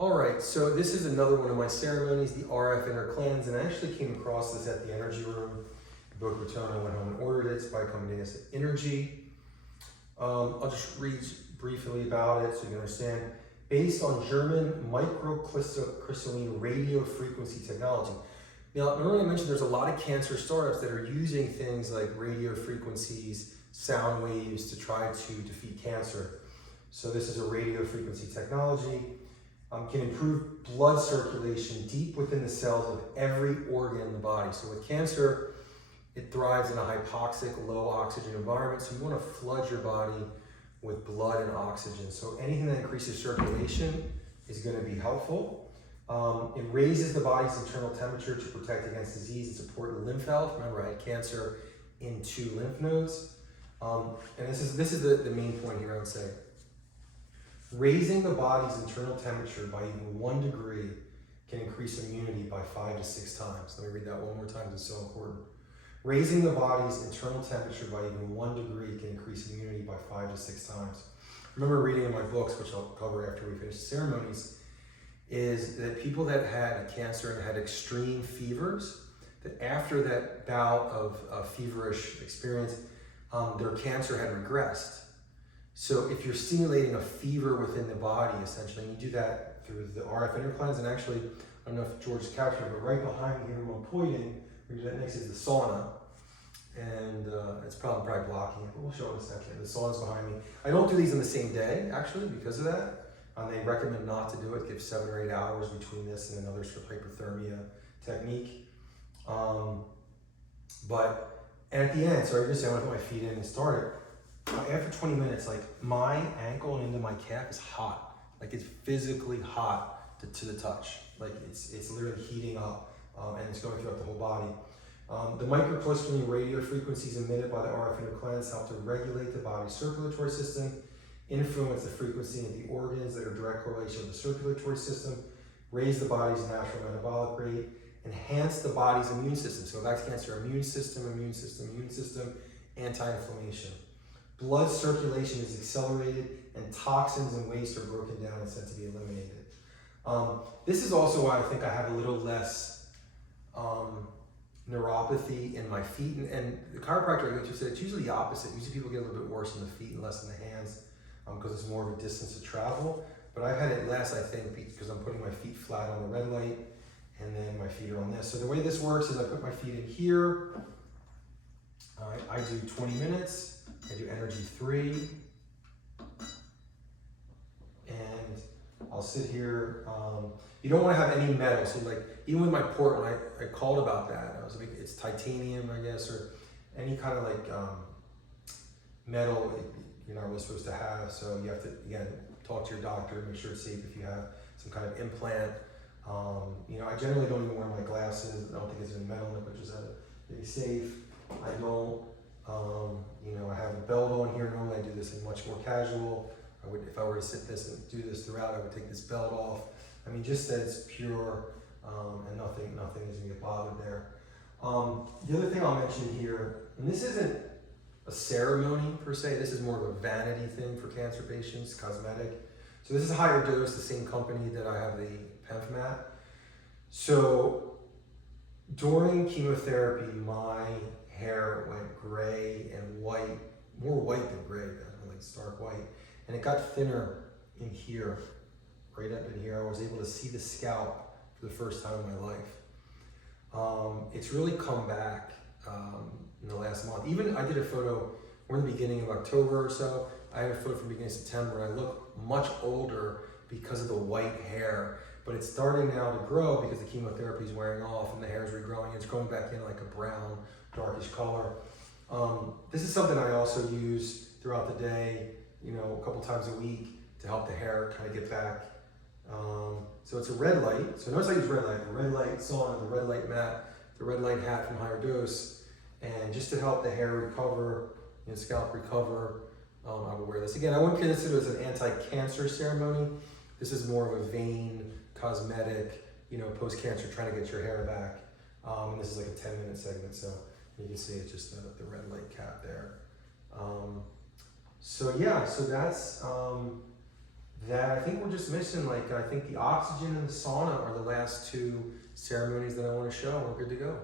All right, so this is another one of my ceremonies, the RF Inner Cleanse, and I actually came across this at the Energy Room in Boca Raton. I went home and ordered it. It's by Combination Energy. I'll just read briefly about it so you can understand. Based on German microcrystalline radio frequency technology. Now, remember I mentioned there's a lot of cancer startups that are using things like radio frequencies, sound waves to try to defeat cancer. So this is a radio frequency technology. Can improve blood circulation deep within the cells of every organ in the body. So with cancer, it thrives in a hypoxic, low oxygen environment. So you want to flood your body with blood and oxygen. So anything that increases circulation is going to be helpful. It raises the body's internal temperature to protect against disease and support lymph health. Remember, I had cancer in 2 lymph nodes. And this is the main point here, I would say. Raising the body's internal temperature by even 1 degree can increase immunity by 5 to 6 times. Let me read that one more time, it's so important. Raising the body's internal temperature by even 1 degree can increase immunity by 5 to 6 times. I remember reading in my books, which I'll cover after we finish the ceremonies, is that people that had cancer and had extreme fevers, that after that bout of feverish experience, their cancer had regressed. So if you're stimulating a fever within the body, essentially, and you do that through the RF Inner Cleanse, and actually, I don't know if George captured it, but right behind me here where I'm pointing, right next is the sauna, and it's probably blocking it, but we'll show it in a second. The sauna's behind me. I don't do these on the same day, actually, because of that. They recommend not to do it. Give 7 or 8 hours between this and another sort of hypothermia technique. And at the end, so I just say I want to put my feet in and start it. After 20 minutes, like my ankle and into my calf is hot. Like it's physically hot to the touch. Like it's literally heating up and it's going throughout the whole body. The microcrystalline radio frequencies emitted by the RF Inner Cleanse help to regulate the body's circulatory system, influence the frequency of the organs that are in direct correlation with the circulatory system, raise the body's natural metabolic rate, enhance the body's immune system. So back to cancer, immune system, anti-inflammation. Blood circulation is accelerated and toxins and waste are broken down and sent to be eliminated. This is also why I think I have a little less neuropathy in my feet. And the chiropractor I go to said it's usually the opposite. Usually people get a little bit worse in the feet and less in the hands because it's more of a distance to travel. But I've had it less, I think, because I'm putting my feet flat on the red light and then my feet are on this. So the way this works is I put my feet in here. I do 20 minutes. I do energy 3, and I'll sit here. You don't want to have any metal. So like, even with my port, when I called about that, I was like, it's titanium, I guess, or any kind of like metal you're not really supposed to have. So you have to, again, talk to your doctor, make sure it's safe if you have some kind of implant. I generally don't even wear my glasses. I don't think there's any metal in it, but just have it be safe. I don't. I have a belt on here. Normally I do this in much more casual. If I were to sit this and do this throughout, I would take this belt off. I mean, just that it's pure and nothing is gonna get bothered there. The other thing I'll mention here, and this isn't a ceremony per se, this is more of a vanity thing for cancer patients, cosmetic. So this is a higher dose, the same company that I have the PEMF mat. So during chemotherapy, my hair went gray and white, more white than gray, like stark white. And it got thinner in here, right up in here. I was able to see the scalp for the first time in my life. It's really come back in the last month. Even I did a photo, we're in the beginning of October or so. I have a photo from the beginning of September. I look much older because of the white hair, but it's starting now to grow because the chemotherapy is wearing off and the hair is regrowing. It's growing back in like a brown, darkish color. This is something I also use throughout the day, a couple times a week to help the hair kind of get back. So it's a red light. So notice I use red light, the red light sauna, the red light mat, the red light hat from Higher Dose, and just to help the hair recover, scalp recover, I will wear this. Again, I wouldn't consider this an anti-cancer ceremony. This is more of a vain, cosmetic, post-cancer, trying to get your hair back. And this is like a 10-minute segment, so you can see it's just the red light cap there. So that's that I think we're just missing. Like, I think the oxygen and the sauna are the last two ceremonies that I want to show. We're good to go.